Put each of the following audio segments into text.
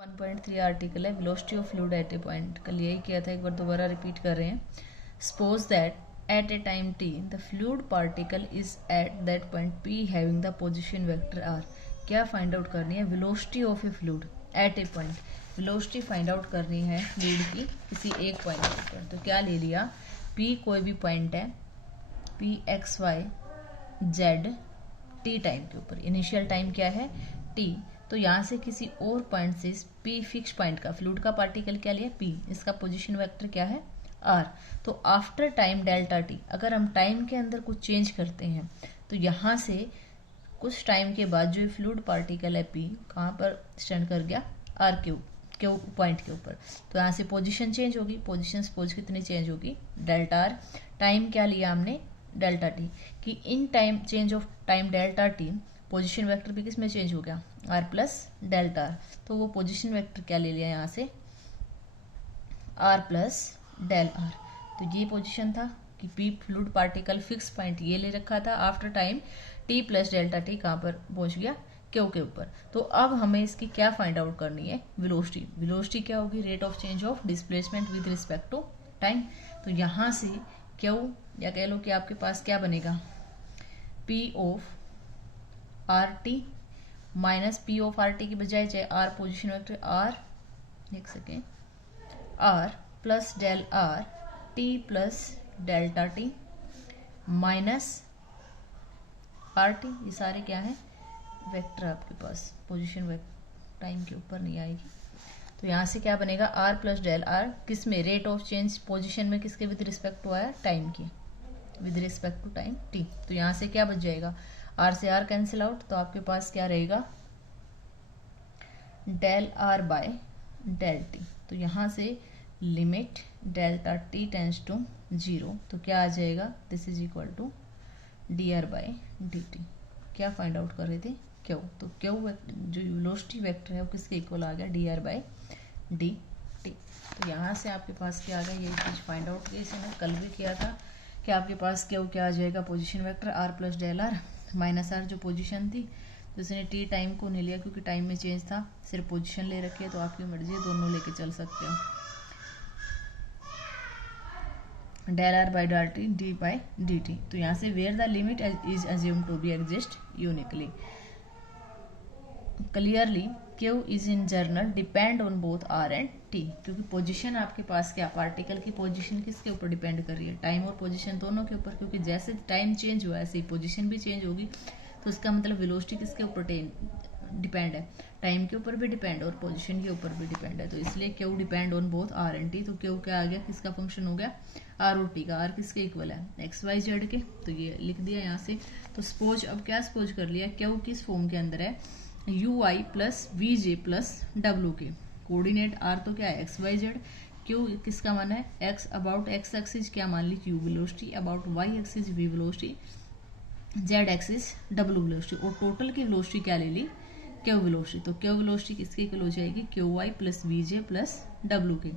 1.3 article है velocity of fluid at a point. कल यही किया था, एक बार दोबारा रिपीट कर रहे हैं। Suppose that at a time t the fluid particle is at that point p having the position vector r। क्या फाइंड आउट करनी है? Velocity of a fluid at a point. Velocity find out करनी है fluid की किसी एक point के ऊपर। तो क्या ले लिया, p कोई भी पॉइंट है, p x y z t time के ऊपर। इनिशियल टाइम क्या है? t। तो यहाँ से किसी और पॉइंट से p फिक्स पॉइंट का फ्लूइड का पार्टिकल क्या लिया? p। इसका पोजीशन वेक्टर क्या है? r। तो आफ्टर टाइम डेल्टा t, अगर हम टाइम के अंदर कुछ चेंज करते हैं तो यहाँ से कुछ टाइम के बाद जो फ्लूइड पार्टिकल है p कहाँ पर स्टैंड कर गया? r के पॉइंट के ऊपर। तो यहाँ से पोजीशन चेंज होगी। पोजीशन सपोज कितनी चेंज होगी? Delta r। टाइम क्या लिया हमने? Delta t। कि in time change of time delta t position vector भी किस में चेंज हो गया? r plus delta r। तो वो पोजीशन वेक्टर क्या ले लिया यहाँ से? r plus del r। तो ये पोजीशन था कि p fluid particle fix point ये ले रखा था। After time t plus delta t कहाँ पर पहुंच गया? क्यू के ऊपर। तो अब हमें इसकी क्या फाइंड आउट करनी है? वेलोसिटी। वेलोसिटी क्या होगी? Rate of change of displacement with respect to time. तो यहाँ से क्यू, या कह लो कि आपके पास क्या बनेगा? p of R T minus P of R T की बजाय चाहे आर पोजिशन वेक्टर आर, एक second, R plus del R T plus delta T minus R T. ये सारे क्या है? वेक्टर आपके पास पोजिशन वेक्टर टाइम के ऊपर नहीं आएगी। तो यहाँ से क्या बनेगा? आर प्लस डेल आर किस में? रेट ऑफ चेंज पोजिशन में किसके विद रिस्पेक्ट टू आया? टाइम की, with respect to time T. तो यहाँ से क्या बच जाएगा? आर से आर कैंसिल आउट, तो आपके पास क्या रहेगा? Del R by del T. तो यहाँ से limit delta T tends to 0, तो क्या आ जाएगा? This is equal to D R by D T. क्या फाइंड आउट कर रहे थे? क्यू। तो क्यू जो वेलोसिटी वेक्टर है वो किसके इक्वल आ गया? D R by D T. तो यहाँ से आपके पास क्या आ गया? ये चीज फाइंड आउट की, इसे मैं कल भी किया था कि आपके पास क्यू क्या आ जाएगा? Position vector R plus del R minus R जो पोजीशन थी। तो इसने टी टाइम को नहीं लिया क्योंकि टाइम में चेंज था, सिर्फ पोजीशन ले रखी है। तो आपकी मर्जी है, दोनों लेके चल सकते हो। Del R by del T D by D T. तो यहाँ से where the limit is assumed to be exist uniquely. Clearly Q is in general depend on both R and T. क्योंकि पोजीशन आपके पास क्या? पार्टिकल की position किसके ऊपर डिपेंड कर रही है? टाइम और पोजीशन दोनों के ऊपर। क्योंकि जैसे टाइम चेंज हुआ ऐसे ही पोजीशन भी चेंज होगी। तो इसका मतलब वेलोसिटी किसके ऊपर डिपेंड है? टाइम के ऊपर भी डिपेंड और पोजीशन के ऊपर भी डिपेंड है। तो इसलिए Q depend on both R and T. तो क्यू क्या आ गया? किसका फंक्शन हो गया? आर और टी का। आर किसके इक्वल है? एक्स वाई जेड के। तो ये लिख दिया यहाँ से। तो सपोज, अब क्या सपोज कर लिया? क्यू किस फॉर्म के अंदर है? U I plus V J plus W K. Coordinate R तो क्या है? X Y Z. क्यू किसका मान है? एक्स। अबाउट एक्स एक्सिस क्या मान ली? Q velocity. About Y axis V velocity. Z axis W velocity. और टोटल की वेलोसिटी क्या ले ली? Q velocity. तो क्यू वेलोसिटी किसकी इक्वल हो जाएगी? Q Y plus V J plus W K.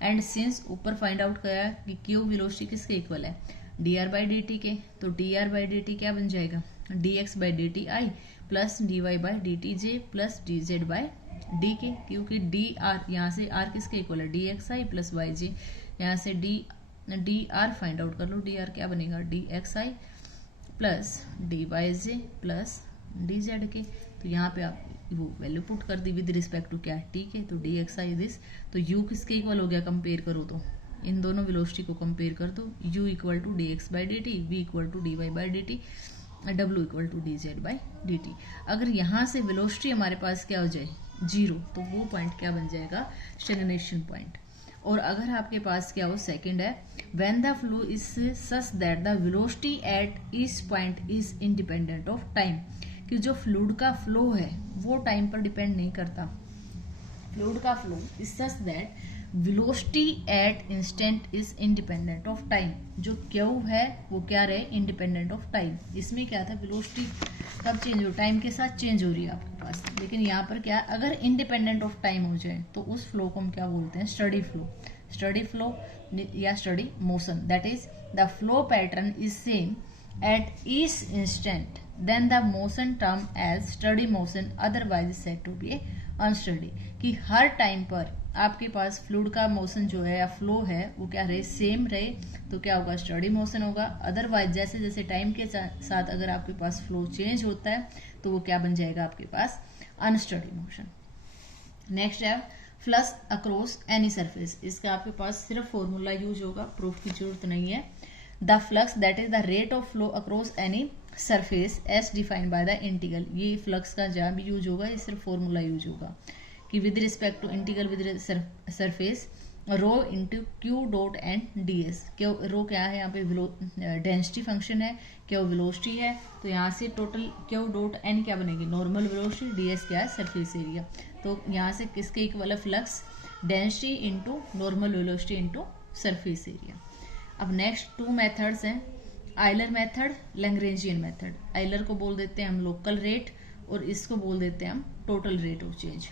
And since ऊपर फाइंड आउट किया कि क्यू वेलोसिटी किसके इक्वल है? D R by D T के। तो D R by D T क्या बन जाएगा? D X by D T I plus D Y by D T J plus D Z by D K. क्योंकि D R, यहाँ से are किसके equal है? डी एक्स आई प्लस वाई जे। यहाँ से डी आर फाइंड आउट कर लो। D R क्या बनेगा? डी एक्स आई प्लस डी वाई जे प्लस डी जेड के। तो यहाँ पे आप वो वैल्यू पुट कर दी विद रिस्पेक्ट टू क्या? टी के। तो डी एक्स आई दिस। तो यू किसके इक्वल हो गया? कंपेयर करो तो इन दोनों वेलोसिटी को कंपेयर कर दो। u equal to D X by D T, V equal to D Y by D T, W equal to D Z by D T. अगर यहाँ से वेलोसिटी हमारे पास क्या हो जाए? 0, तो वो पॉइंट क्या बन जाएगा? Stagnation point. और अगर आपके पास क्या हो? सेकंड है when the flow is such that the velocity at each point is independent of time. कि जो फ्लूइड का फ्लो है वो टाइम पर डिपेंड नहीं करता। फ्लूइड का flow is such that velocity at instant is independent of time. जो क्यू है वो क्या रहे? Independent of time. इसमें क्या था? वेलोसिटी कब चेंज हो? टाइम के साथ चेंज हो रही है आपके पास। लेकिन यहाँ पर क्या? अगर इंडिपेंडेंट ऑफ टाइम हो जाए तो उस फ्लो को हम क्या बोलते हैं? Steady flow. स्टडी फ्लो या study motion. That is the flow pattern is same at each instant then the motion term as steady motion, otherwise said to be a unsteady, कि हर टाइम पर आपके पास fluid का motion जो है या flow है वो क्या रहे, सेम रहे, तो क्या होगा, स्टडी मोशन होगा। अदरवाइज जैसे जैसे टाइम के साथ अगर आपके पास फ्लो चेंज होता है तो वो क्या बन जाएगा आपके पास, अनस्टडी मोशन। नेक्स्ट है फ्लक्स अक्रॉस एनी सरफेस। इसका आपके पास सिर्फ फॉर्मूला यूज होगा, प्रूफ की जरूरत नहीं है। The flux that is the rate of flow across any surface as defined by the integral. ये फ्लक्स का जहाँ भी यूज होगा ये सिर्फ फॉर्मूला यूज होगा कि with respect to integral with surface rho into Q dot and D S. क्यों रो क्या है, यहाँ पे डेंसिटी फंक्शन है, क्या वेलोसिटी है, तो यहाँ से टोटल क्यू डॉट एन क्या बनेगी, नॉर्मल वेलोसिटी, डी एस क्या है, सरफेस एरिया। तो यहाँ से किसके इक्वल है, flux density into normal velocity into surface area. अब नेक्स्ट टू मेथड्स हैं, Euler method, Lagrangian method. Euler को बोल देते हैं हम लोकल रेट और इसको बोल देते हैं हम टोटल रेट ऑफ चेंज।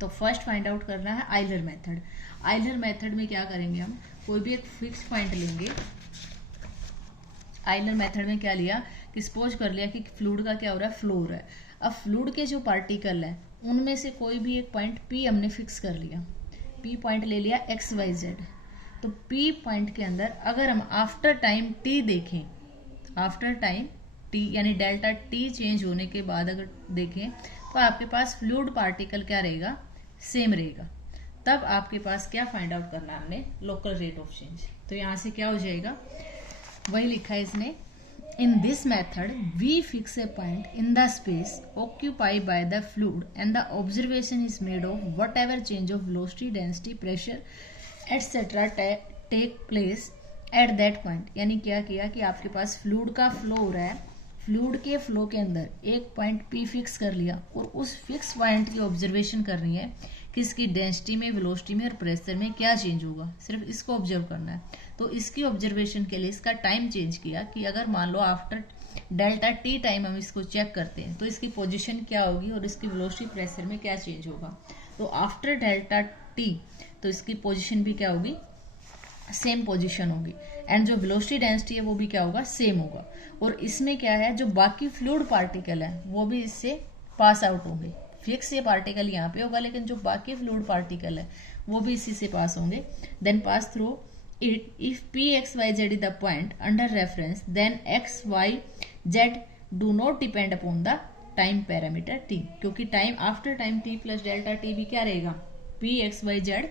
तो फर्स्ट फाइंड आउट करना है आइलर मेथड। आइलर मेथड में क्या करेंगे, हम कोई भी एक फिक्स पॉइंट लेंगे। आइलर मेथड में क्या लिया कि सपोज कर लिया कि फ्लूइड का क्या हो रहा है, फ्लो हो रहा है। अब फ्लूइड के जो पार्टिकल है उनमें से कोई भी एक पॉइंट P हमने फिक्स कर लिया, P पॉइंट ले लिया XYZ। तो P पॉइंट के अंदर अगर हम आफ्टर टाइम T देखें, आफ्टर टाइम T यानी डेल्टा T चेंज होने के बाद अगर देखें तो आपके पास फ्लूइड पार्टिकल क्या रहेगा, सेम रहेगा। तब आपके पास क्या फाइंड आउट करना है हमने, लोकल रेट ऑफ चेंज। तो यहाँ से क्या हो जाएगा, वही लिखा है इसने, in this method we fix a point in the space occupied by the fluid and the observation is made of whatever change of velocity, density, pressure etcetera take place at that point. यानी क्या किया कि आपके पास fluid का flow हो रहा है, fluid के फ्लो के अंदर एक पॉइंट P फिक्स कर लिया और उस फिक्स पॉइंट की ऑब्जर्वेशन करनी है कि इसकी डेंसिटी में, वेलोसिटी में और प्रेशर में क्या चेंज होगा, सिर्फ इसको ऑब्जर्व करना है। तो इसकी ऑब्जर्वेशन के लिए इसका टाइम चेंज किया कि अगर मान लो आफ्टर डेल्टा T टाइम हम इसको चेक करते हैं तो इसकी पोजीशन क्या होगी और इसकी वेलोसिटी, प्रेशर में क्या चेंज होगा। तो आफ्टर डेल्टा T तो इसकी पोजीशन भी क्या होगी, सेम पोजीशन होगी, एंड जो वेलोसिटी डेंसिटी है वो भी क्या होगा, सेम होगा। और इसमें क्या है, जो बाकी फ्लूइड पार्टिकल है वो भी इससे पास आउट होंगे। फिक्स ये पार्टिकल यहाँ पे होगा लेकिन जो बाकी फ्लूइड पार्टिकल है वो भी इसी से पास होंगे। Then pass through it if P X Y Z is the point under reference then X Y Z do not depend upon the time parameter T, क्योंकि time after time T plus delta T भी क्या रहेगा, P X Y Z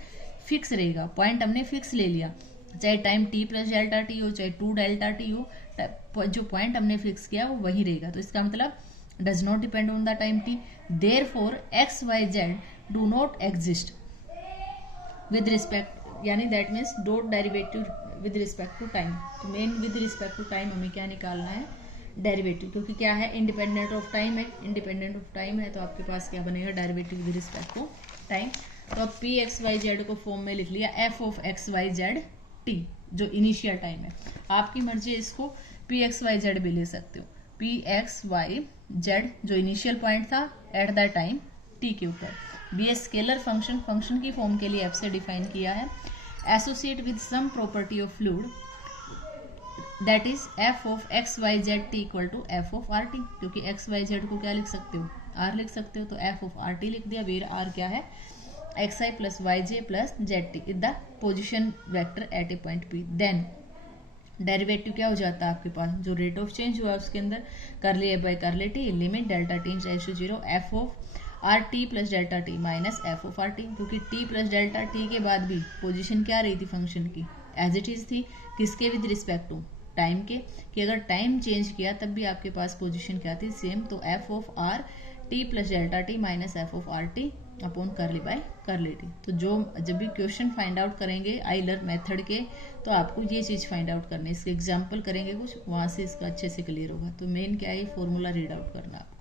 fix रहेगा। Point हमने fix ले लिया, चाहे time T plus delta T हो, चाहे 2 डेल्टा T हो, जो पॉइंट हमने फिक्स किया वो वही रहेगा। तो इसका मतलब does not depend on the time T, therefore X Y Z do not exist with respect, यानी that means dot derivative with respect to time. तो main with respect to time हमें क्या निकालना है, डेरिवेटिव, क्योंकि क्या है, इंडिपेंडेंट ऑफ टाइम है। इंडिपेंडेंट ऑफ टाइम है तो आपके पास क्या बनेगा, derivative with respect to time. तो अब P X Y Z को फॉर्म में लिख लिया F of X Y Z T, जो इनिशियल टाइम है। आपकी मर्जी, इसको P X Y Z भी ले सकते हो, P X Y Z जो इनिशियल पॉइंट था एट द टाइम T के ऊपर। बी स्केलर फंक्शन, फंक्शन की फॉर्म के लिए F से डिफाइन किया है, associate with some property of fluid that is F of X Y Z T equal to F of R T, क्योंकि X Y Z को क्या लिख सकते हो, R लिख सकते हो, तो F ऑफ R T लिख दिया, वेर R क्या है, XI plus YJ plus ZT is the position vector at a point P। Then derivative क्या हो जाता है आपके पास, जो रेट ऑफ चेंज हुआ उसके अंदर curly A by curly T, limit delta T tends to 0 F of R T plus delta T minus F of R T, क्योंकि T प्लस डेल्टा टी के बाद भी पोजीशन क्या रही थी फंक्शन की, एज इट इज थी, किसके विद रिस्पेक्ट टू टाइम के, कि अगर टाइम चेंज किया तब भी आपके पास पोजीशन क्या थी, सेम। तो F of R T plus delta T minus F of R T upon करली बाय करली टी। तो जो जब भी क्वेश्चन फाइंड आउट करेंगे आइलर मेथड के तो आपको ये चीज़ फाइंड आउट करनी है, इसके एग्जाम्पल करेंगे कुछ, वहाँ से इसका अच्छे से क्लियर होगा। तो मेन क्या है, फॉर्मूला रीड आउट करना आपको।